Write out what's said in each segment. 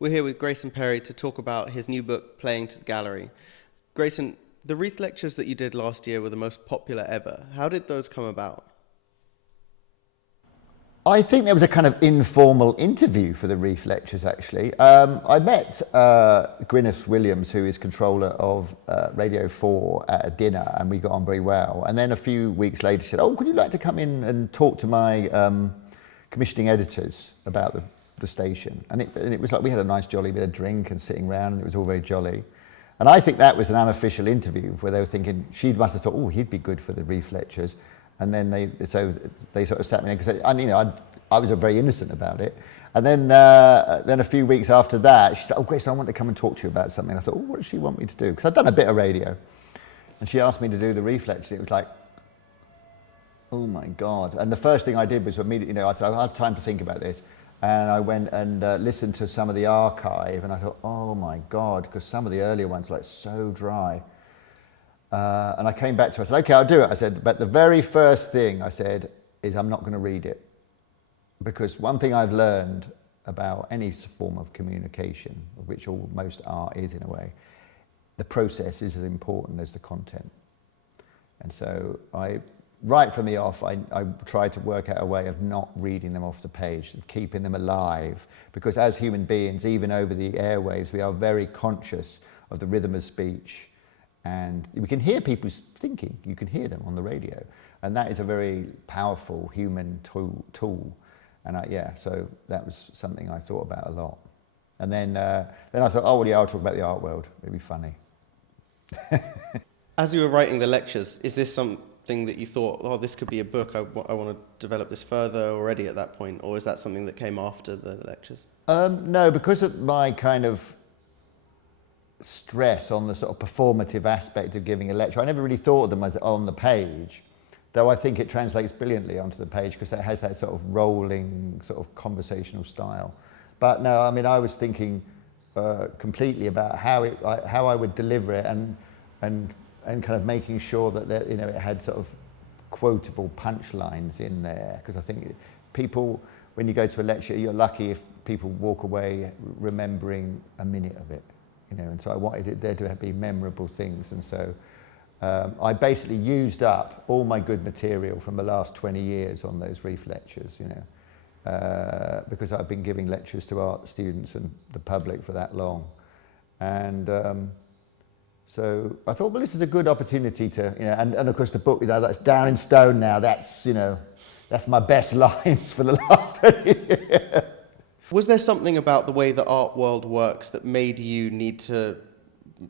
We're here with Grayson Perry to talk about his new book, Playing to the Gallery. Grayson, the Wreath Lectures that you did last year were the most popular ever. How did those come about? I think there was a kind of informal interview for the Wreath Lectures, actually. I met Gwyneth Williams, who is controller of Radio 4, at a dinner, and we got on very well. And then a few weeks later, she said, "Oh, could you like to come in and talk to my commissioning editors about the station?" And it was like we had a nice jolly bit of drink and sitting around, and it was all very jolly. And I think that was an unofficial interview where they were thinking, she must have thought, "Oh, he'd be good for the Wreath Lectures." And then they sort of sat me in, because I was very innocent about it. And then a few weeks after that, she said, "Oh, Grace, I want to come and talk to you about something." I thought, "Oh, what does she want me to do?" Because I'd done a bit of radio. And she asked me to do the Wreath Lectures. It was like, oh my God. And the first thing I did was immediately, I said, "I have time to think about this." And I went and listened to some of the archive, and I thought, oh my God, because some of the earlier ones were like so dry. And I came back to her, I said, "Okay, I'll do it." I said, "But the very first thing I said is I'm not going to read it." Because one thing I've learned about any form of communication, of which most art is in a way, the process is as important as the content. And so right from the off, I tried to work out a way of not reading them off the page and keeping them alive. Because as human beings, even over the airwaves, we are very conscious of the rhythm of speech. And we can hear people's thinking. You can hear them on the radio. And that is a very powerful human tool. And so that was something I thought about a lot. And then I thought, oh, well, yeah, I'll talk about the art world. It'd be funny. As you were writing the lectures, is this something that you thought, oh, this could be a book, I want to develop this further already at that point? Or is that something that came after the lectures? No, because of my kind of stress on the sort of performative aspect of giving a lecture, I never really thought of them as on the page. Though I think it translates brilliantly onto the page because it has that sort of rolling, sort of conversational style. But no, I mean, I was thinking completely about how I would deliver it and kind of making sure that it had sort of quotable punchlines in there. Because I think people, when you go to a lecture, you're lucky if people walk away remembering a minute of it. And so I wanted there to be memorable things, and so. I basically used up all my good material from the last 20 years on those Wreath Lectures, because I've been giving lectures to art students and the public for that long. And so I thought, well, this is a good opportunity to, and of course the book, that's down in stone now. That's my best lines for the last 20 years. Was there something about the way the art world works that made you need to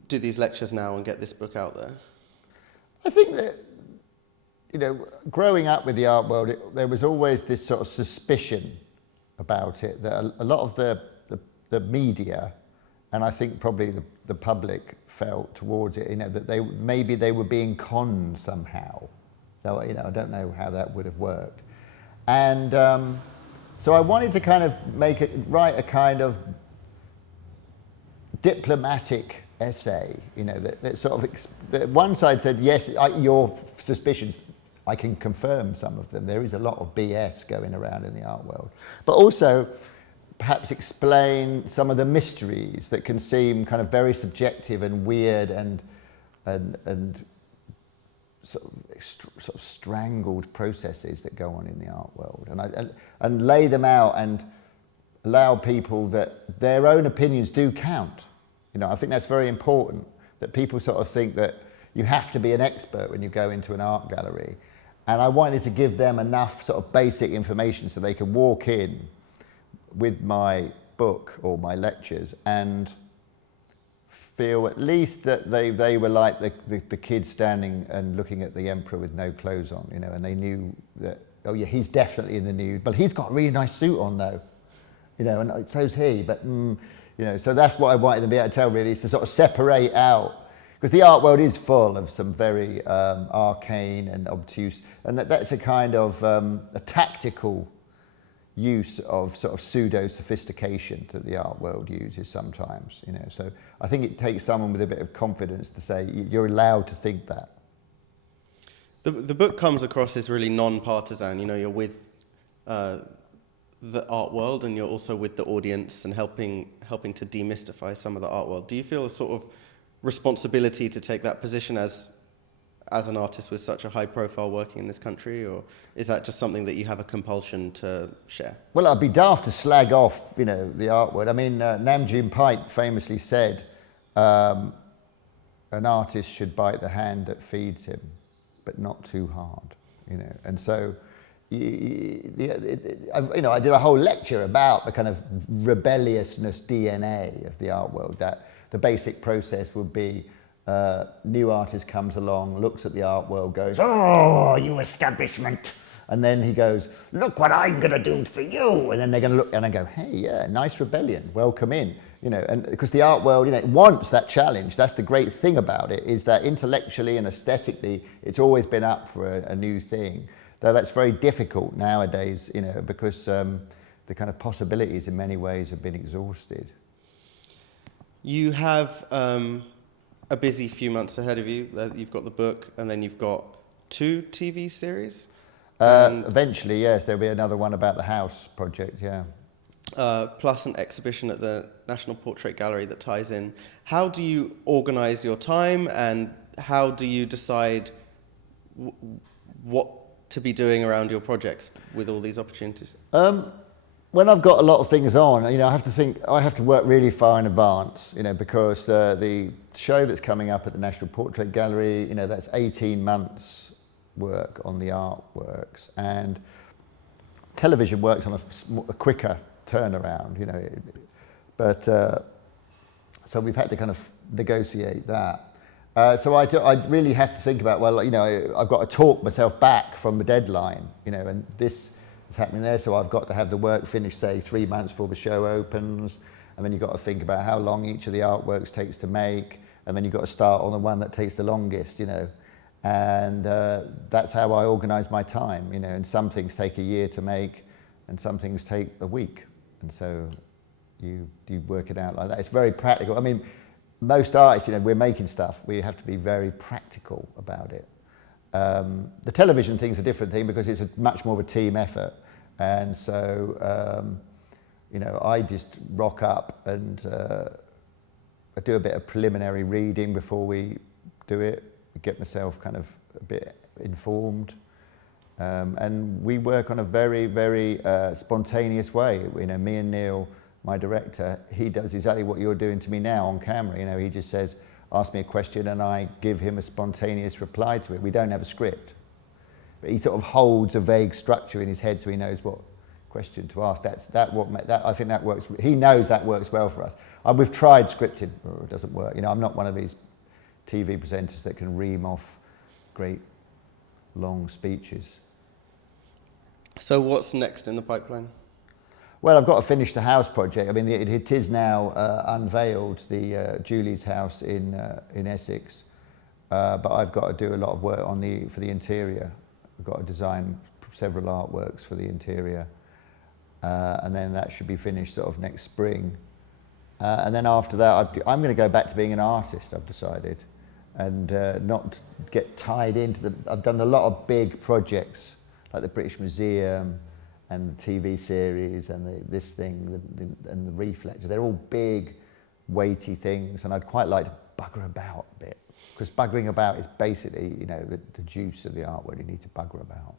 do these lectures now and get this book out there? I think that, growing up with the art world, there was always this sort of suspicion about it, that a lot of the media, and I think probably the public felt towards it, that they were being conned somehow. Though, I don't know how that would have worked. And so I wanted to kind of write a kind of diplomatic essay, that sort of, one side said, yes, your suspicions, I can confirm some of them. There is a lot of BS going around in the art world. But also, perhaps explain some of the mysteries that can seem kind of very subjective and weird and sort of strangled processes that go on in the art world. And lay them out and allow people that their own opinions do count. I think that's very important, that people sort of think that you have to be an expert when you go into an art gallery. And I wanted to give them enough sort of basic information so they could walk in with my book or my lectures and feel at least that they were like the kids standing and looking at the emperor with no clothes on, and they knew that, oh yeah, he's definitely in the nude, but he's got a really nice suit on though, and so's he, but so that's what I wanted them to be able to tell, really, is to sort of separate out, because the art world is full of some very arcane and obtuse, and that's a kind of a tactical use of sort of pseudo-sophistication that the art world uses sometimes, So I think it takes someone with a bit of confidence to say, you're allowed to think that. The book comes across as really non-partisan, you're with the art world, and you're also with the audience and helping to demystify some of the art world. Do you feel a sort of responsibility to take that position as an artist with such a high profile working in this country, or is that just something that you have a compulsion to share? Well, I'd be daft to slag off, the art world. I mean, Namjoon Paik famously said, an artist should bite the hand that feeds him, but not too hard, And so, I did a whole lecture about the kind of rebelliousness DNA of the art world, that the basic process would be new artist comes along, looks at the art world, goes, "Oh, you establishment." And then he goes, "Look what I'm going to do for you." And then they're going to look and I go, "Hey, yeah, nice rebellion, welcome in." And because the art world, it wants that challenge. That's the great thing about it, is that intellectually and aesthetically, it's always been up for a new thing. Though that's very difficult nowadays, because the kind of possibilities in many ways have been exhausted. You have a busy few months ahead of you. You've got the book, and then you've got 2 TV series. Eventually, yes, there'll be another one about the house project, yeah. Plus an exhibition at the National Portrait Gallery that ties in. How do you organise your time, and how do you decide what to be doing around your projects with all these opportunities? When I've got a lot of things on, I have to work really far in advance, because the show that's coming up at the National Portrait Gallery, that's 18 months work on the artworks, and television works on a quicker turnaround, but so we've had to kind of negotiate that. So I really have to think about, I've got to talk myself back from the deadline, and this is happening there, so I've got to have the work finished, say, 3 months before the show opens, and then you've got to think about how long each of the artworks takes to make, and then you've got to start on the one that takes the longest, and that's how I organise my time, and some things take a year to make, and some things take a week, and so you work it out like that. It's very practical. I mean, most artists, we're making stuff, we have to be very practical about it. The television thing's a different thing because it's much more of a team effort, and so I just rock up and I do a bit of preliminary reading before we do it, get myself kind of a bit informed, and we work on a very, very spontaneous way. Me and Neil, my director, he does exactly what you're doing to me now on camera. He just says, ask me a question and I give him a spontaneous reply to it. We don't have a script, but he sort of holds a vague structure in his head so he knows what question to ask. I think that works. He knows that works well for us. We've tried scripted, it doesn't work. I'm not one of these TV presenters that can ream off great long speeches. So what's next in the pipeline? Well, I've got to finish the house project. I mean, it is now unveiled, the Julie's house in Essex, but I've got to do a lot of work for the interior. I've got to design several artworks for the interior, and then that should be finished sort of next spring. And then after that, I'm going to go back to being an artist, I've decided, and not get tied into I've done a lot of big projects, like the British Museum, and the TV series, and this thing, and the Reef Lecture. They're all big, weighty things, and I'd quite like to bugger about a bit, because buggering about is basically, the juice of the art, where you need to bugger about.